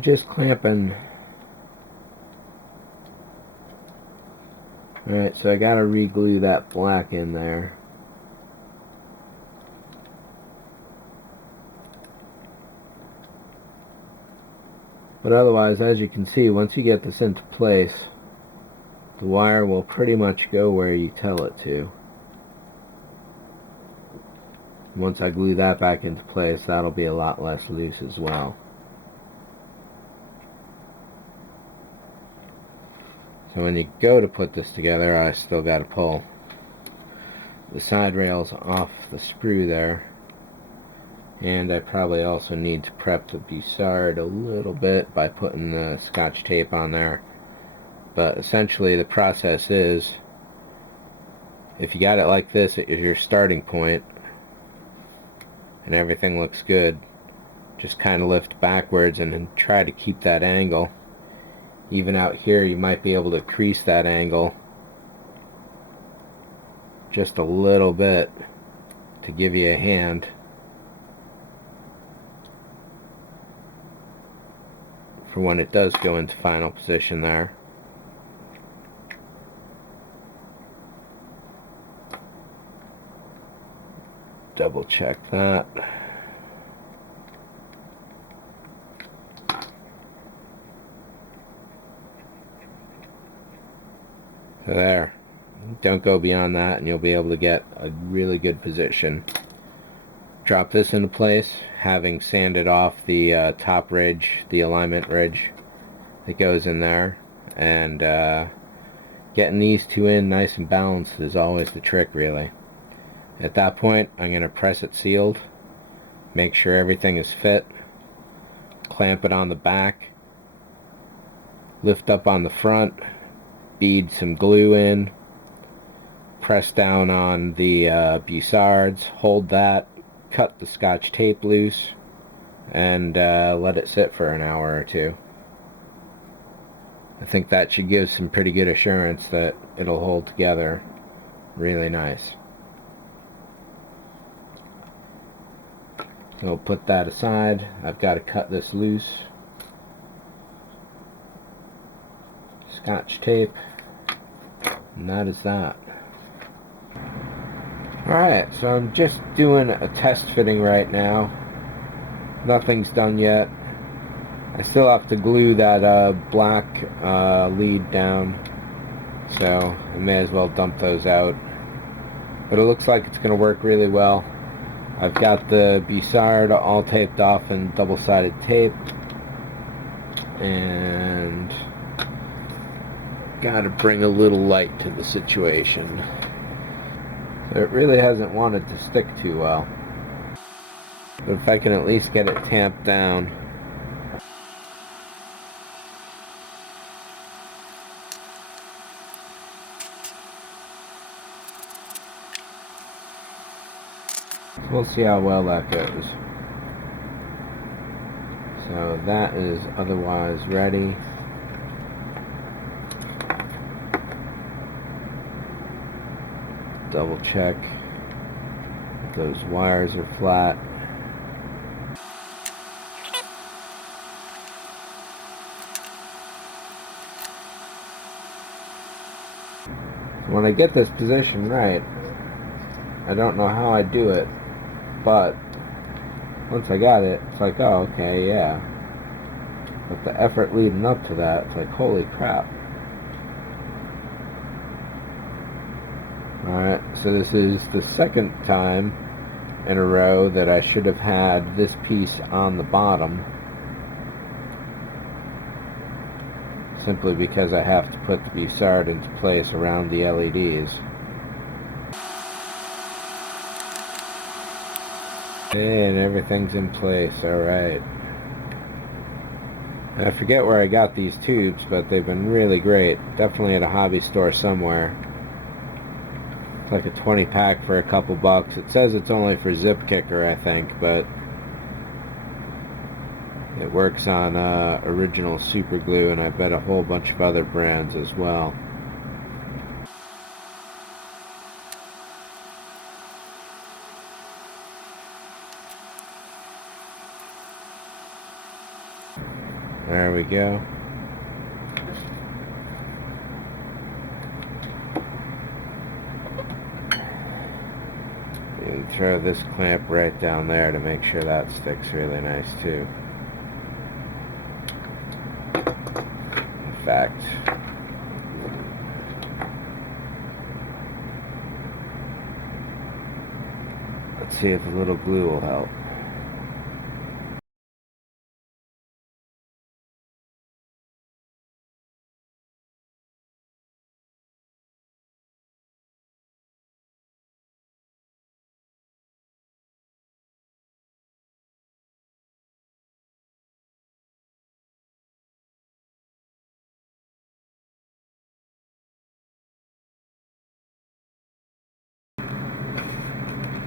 just clamping. Alright, so I gotta re-glue that black in there. But otherwise, as you can see, once you get this into place, the wire will pretty much go where you tell it to. Once I glue that back into place, that'll be a lot less loose as well. So when you go to put this together, I still got to pull the side rails off the sprue there. And I probably also need to prep the bussard a little bit by putting the Scotch tape on there. But essentially the process is, if you got it like this as your starting point and everything looks good, just kind of lift backwards and then try to keep that angle. Even out here you might be able to crease that angle just a little bit to give you a hand. For when it does go into final position there. Double check that. So there. Don't go beyond that and you'll be able to get a really good position. Drop this into place, having sanded off the top ridge, the alignment ridge that goes in there, and getting these two in nice and balanced is always the trick, really. At that point, I'm going to press it sealed, make sure everything is fit, clamp it on the back, lift up on the front, bead some glue in, press down on the bussards, hold that, cut the Scotch tape loose, and let it sit for an hour or two. I think that should give some pretty good assurance that it'll hold together really nice. So we'll put that aside. I've got to cut this loose. Scotch tape, and that is that. Alright, so I'm just doing a test fitting right now. Nothing's done yet. I still have to glue that black lead down, so I may as well dump those out. But it looks like it's going to work really well. I've got the bussard all taped off in double-sided tape, and got to bring a little light to the situation. It really hasn't wanted to stick too well. But if I can at least get it tamped down. So we'll see how well that goes. So that is otherwise ready. Double check those wires are flat. So when I get this position right, I don't know how I do it, but once I got it, it's like, oh, okay, yeah. But the effort leading up to that, it's like, holy crap. Alright, so this is the second time in a row that I should have had this piece on the bottom, simply because I have to put the bussard into place around the LEDs. Okay, and everything's in place, alright. And I forget where I got these tubes, but they've been really great. Definitely at a hobby store somewhere. It's like a 20 pack for a couple bucks. It says it's only for Zip Kicker, I think, but it works on original super glue, and I bet a whole bunch of other brands as well. There we go. You can throw this clamp right down there to make sure that sticks really nice too. In fact, let's see if a little glue will help.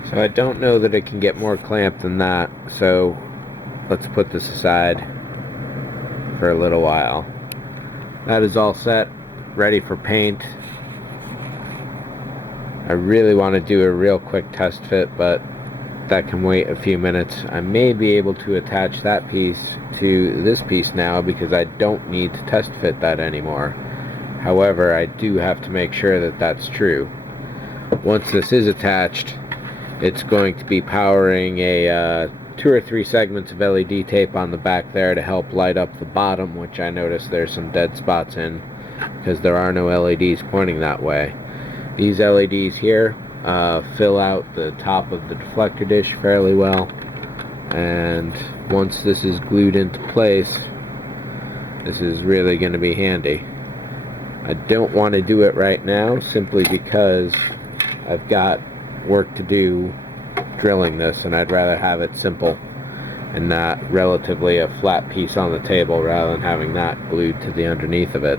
So I don't know that it can get more clamped than that, so let's put this aside for a little while. That is all set, ready for paint. I really want to do a real quick test fit, but that can wait a few minutes. I may be able to attach that piece to this piece now because I don't need to test fit that anymore. However, I do have to make sure that that's true. Once this is attached, it's going to be powering a 2 or 3 segments of LED tape on the back there to help light up the bottom, which I noticed there's some dead spots in because there are no LEDs pointing that way. These LEDs here fill out the top of the deflector dish fairly well, and once this is glued into place, this is really going to be handy. I don't want to do it right now simply because I've got work to do drilling this, and I'd rather have it simple and not relatively a flat piece on the table rather than having that glued to the underneath of it.